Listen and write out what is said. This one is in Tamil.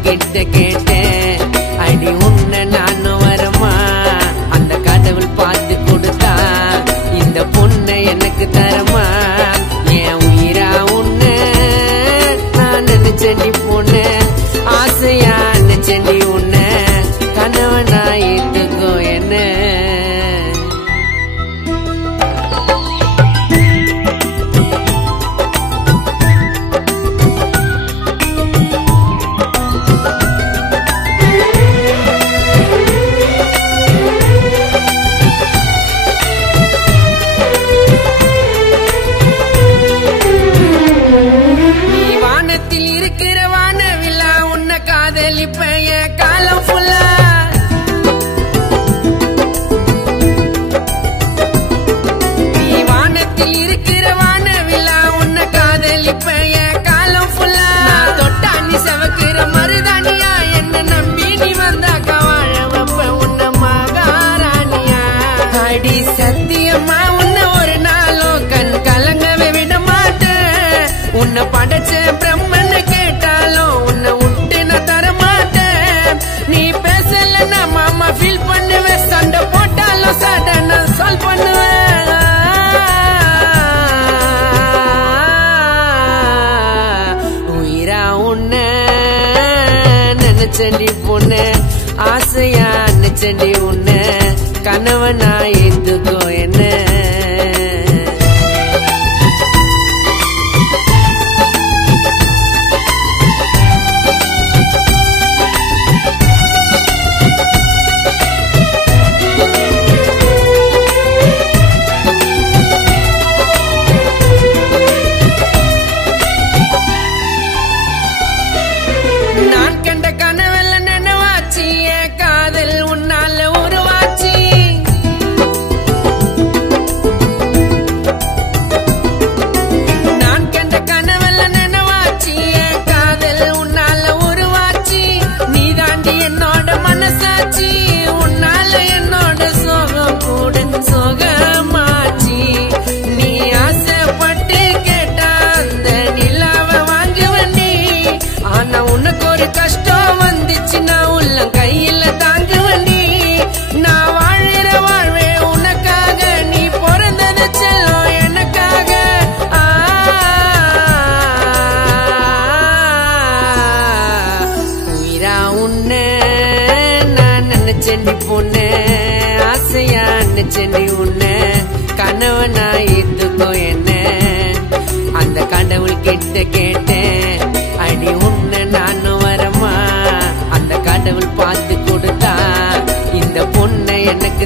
கடவுள் கிட்ட கேட்டேன், அடி உன்ன நானும் வரமா? அந்த கடவுள் பார்த்து கொடுத்தா இந்த பொண்ணை எனக்கு தரமா? என் உயிரா உன்ன நான் நினைச்சண்டி பொண்ண, ஆசையா நினைச்சண்டி உன்ன, கணவனா ஏத்துக்கோ என்ன. காதலிப்பைய காலம் ஃபுல்லா நீ வானத்தில் இருக்கிற வானவில்லா, உன்னை காதலிப்பைய காலம் ஃபுல்லா. தொட்டா நீ செவக்கிற மருதானியா, என்ன நம்பி நீ வந்தாக்கா வாழ வைப்ப உன்ன மகாராணியா. அடி சத்தியமா உன்னை ஒரு நாளும் கண் கலங்கவே விட மாட்டேன். உன்னை படைச்ச பிரம்மன் கேட்டாலும் உன்னை விட்டு நான் தரமாட்டேன். நீ பேசலன்னா மாமா ஃபீல் பண்ணுவேன், சண்டை போட்டாலும் சடனா சால்வ் பண்ணுவேன். உயிரா உன்ன நினைச்சண்டி பொண்ணு, ஆசையா நினைச்சண்டி உன்ன, கணவனா ஏத்துக்கோ என்ன. நான் கண்ட கனவெல்ல நினைவாச்சு, என் காதல் உன்னால உருவாச்சு. நான் கண்ட கனவெல்ல நினைவாச்சு, என் காதல் உன்னால உருவாச்சு. நீ தாண்டி என்னோட மனசாச்சு, உன்னால என்னோட சோகம் கூட சோகமாச்சு. நீ ஆசைப்பட்டு கேட்டா அந்த நிலாவை வாங்குவண்டி, ஆனா உனக்கு ஒரு கஷ்டம் வந்துச்சு நான் உள்ளம் கையில தாங்குவண்டி. நான் வாழற வாழ்வே உனக்காக, நீ பிறந்தது செல்லம் எனக்காக. உயிரா உன்ன நான் நினைச்சண்டி பொண்ணு, ஆசையா நினைச்சண்டி உன்ன, கணவனா ஏத்துக்கோ என்ன. அந்த கடவுள் கிட்ட கேட்டேன், அடி உன்ன நானும் வரமா? அந்த கடவுள் பார்த்து கொடுத்தா இந்த பொண்ணை எனக்கு